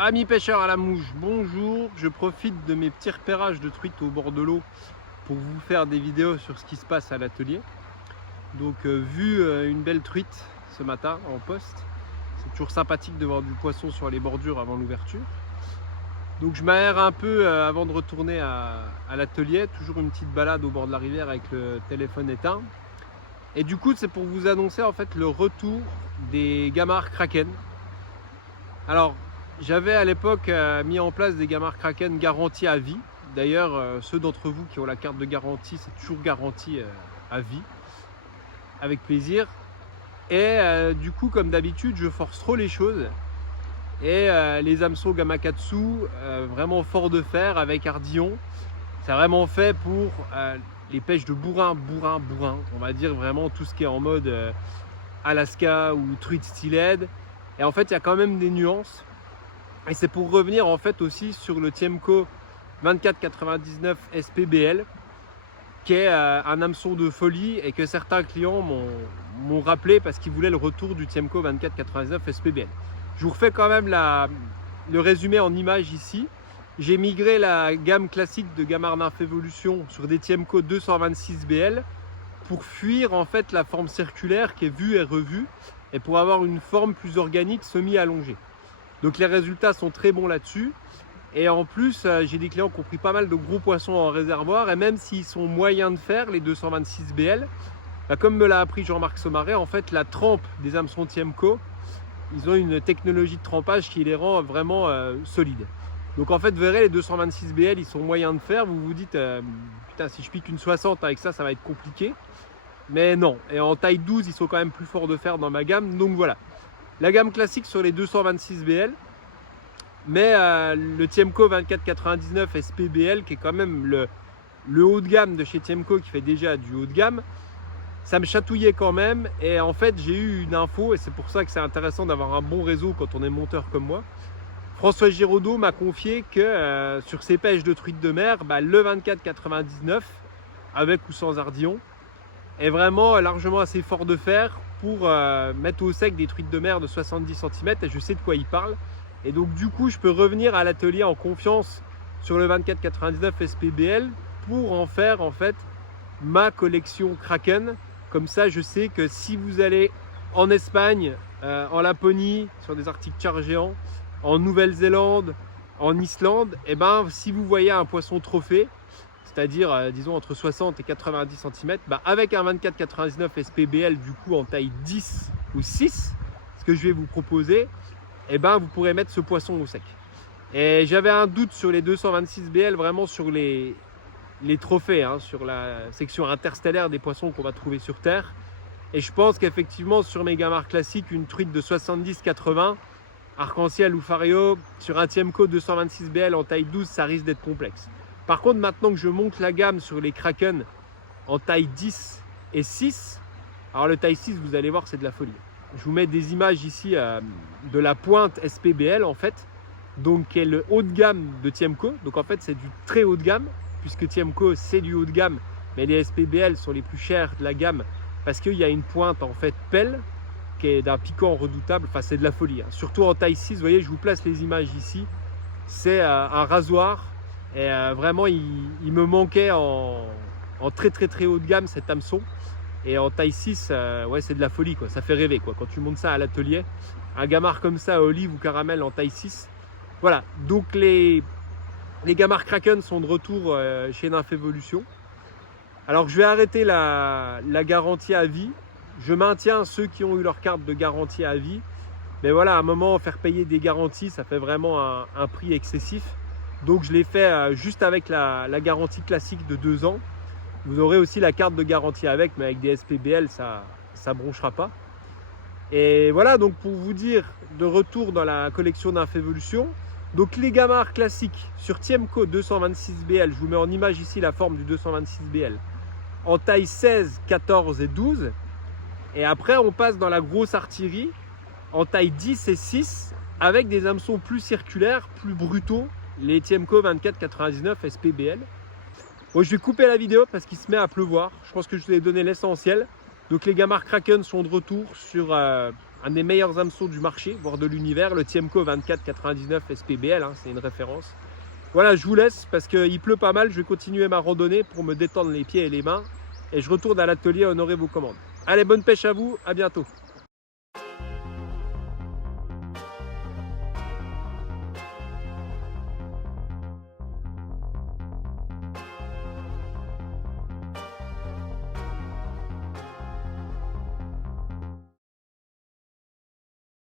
Amis pêcheurs à la mouche, bonjour. Je profite de mes petits repérages de truites au bord de l'eau pour vous faire des vidéos sur ce qui se passe à l'atelier. Donc vu une belle truite ce matin en poste, c'est toujours sympathique de voir du poisson sur les bordures avant l'ouverture. Donc je m'aère un peu avant de retourner à l'atelier, toujours une petite balade au bord de la rivière avec le téléphone éteint. Et du coup c'est pour vous annoncer en fait le retour des gamarres Kraken. Alors j'avais à l'époque mis en place des gamarres Kraken garantis à vie. D'ailleurs ceux d'entre vous qui ont la carte de garantie, c'est toujours garanti à vie, avec plaisir. Et du coup comme d'habitude je force trop les choses. Et les hameçons Gamakatsu, vraiment fort de fer avec ardillon, c'est vraiment fait pour les pêches de bourrin. On va dire vraiment tout ce qui est en mode Alaska ou truite steelhead. Et en fait il y a quand même des nuances. Et c'est pour revenir en fait aussi sur le Tiemco 2499 SPBL, qui est un hameçon de folie et que certains clients m'ont rappelé parce qu'ils voulaient le retour du Tiemco 2499 SPBL. Je vous refais quand même le résumé en image ici. J'ai migré la gamme classique de Gamarre Nymph Evolution sur des Tiemco 226BL pour fuir en fait la forme circulaire qui est vue et revue et pour avoir une forme plus organique semi-allongée. Donc les résultats sont très bons là-dessus. Et en plus, j'ai des clients qui ont pris pas mal de gros poissons en réservoir. Et même s'ils sont moyens de faire, les 226 BL, comme me l'a appris Jean-Marc Sommaret, en fait, la trempe des hameçons Tiemco, ils ont une technologie de trempage qui les rend vraiment solides. Donc en fait, vous verrez, les 226 BL, ils sont moyens de faire. Vous vous dites, putain, si je pique une 60 avec ça, ça va être compliqué. Mais non. Et en taille 12, ils sont quand même plus forts de fer dans ma gamme. Donc voilà. La gamme classique sur les 226 BL, mais le Tiemco 2499 SPBL qui est quand même le haut de gamme de chez Tiemco, qui fait déjà du haut de gamme, ça me chatouillait quand même. Et en fait j'ai eu une info, et c'est pour ça que c'est intéressant d'avoir un bon réseau quand on est monteur comme moi. François Giraudot m'a confié que sur ses pêches de truites de mer, le 2499 avec ou sans ardillon est vraiment largement assez fort de fer pour mettre au sec des truites de mer de 70 cm, et je sais de quoi il parle. Et donc du coup je peux revenir à l'atelier en confiance sur le 2499 SPBL pour en faire en fait ma collection Kraken. Comme ça je sais que si vous allez en Espagne, en Laponie, sur des arctiques chars géants, en Nouvelle-Zélande, en Islande, et si vous voyez un poisson trophée, c'est-à-dire disons entre 60 et 90 cm, avec un 2499 SPBL du coup en taille 10 ou 6, ce que je vais vous proposer, vous pourrez mettre ce poisson au sec. Et j'avais un doute sur les 226 BL, vraiment sur les trophées, sur la section interstellaire des poissons qu'on va trouver sur Terre. Et je pense qu'effectivement sur mes gamarres classiques, une truite de 70-80, arc-en-ciel ou fario, sur un Tiemco 226 BL en taille 12, ça risque d'être complexe. Par contre, maintenant que je monte la gamme sur les Kraken en taille 10 et 6, alors le taille 6, vous allez voir, c'est de la folie. Je vous mets des images ici de la pointe SPBL en fait, donc qui est le haut de gamme de Tiemco. Donc en fait c'est du très haut de gamme, puisque Tiemco c'est du haut de gamme, mais les SPBL sont les plus chers de la gamme parce qu'il y a une pointe en fait pelle qui est d'un piquant redoutable. Enfin c'est de la folie, surtout en taille 6. Vous voyez, je vous place les images ici. C'est un rasoir et vraiment il me manquait en très haut de gamme cet hameçon. Et en taille 6, ouais, c'est de la folie, quoi. Ça fait rêver, quoi. Quand tu montes ça à l'atelier, un gamarre comme ça, olive ou caramel en taille 6. Voilà, donc les gamarres Kraken sont de retour chez Nymph Evolution. Alors je vais arrêter la garantie à vie. Je maintiens ceux qui ont eu leur carte de garantie à vie. Mais voilà, à un moment, faire payer des garanties, ça fait vraiment un prix excessif. Donc je l'ai fait juste avec la garantie classique de 2 ans. Vous aurez aussi la carte de garantie avec, mais avec des SPBL, ça ne bronchera pas. Et voilà, donc pour vous dire, de retour dans la collection Nymph Evolution. Donc les gamarres classiques sur Tiemco 226BL, je vous mets en image ici la forme du 226BL, en taille 16, 14 et 12. Et après, on passe dans la grosse artillerie, en taille 10 et 6, avec des hameçons plus circulaires, plus brutaux, les Tiemco 2499 SPBL. Bon, je vais couper la vidéo parce qu'il se met à pleuvoir. Je pense que je vous ai donné l'essentiel. Donc les gamarres Kraken sont de retour sur un des meilleurs hameçons du marché, voire de l'univers, le Tiemco 2499 SPBL, hein, c'est une référence. Voilà, je vous laisse parce qu'il pleut pas mal, je vais continuer ma randonnée pour me détendre les pieds et les mains et je retourne à l'atelier honorer vos commandes. Allez, bonne pêche à vous, à bientôt.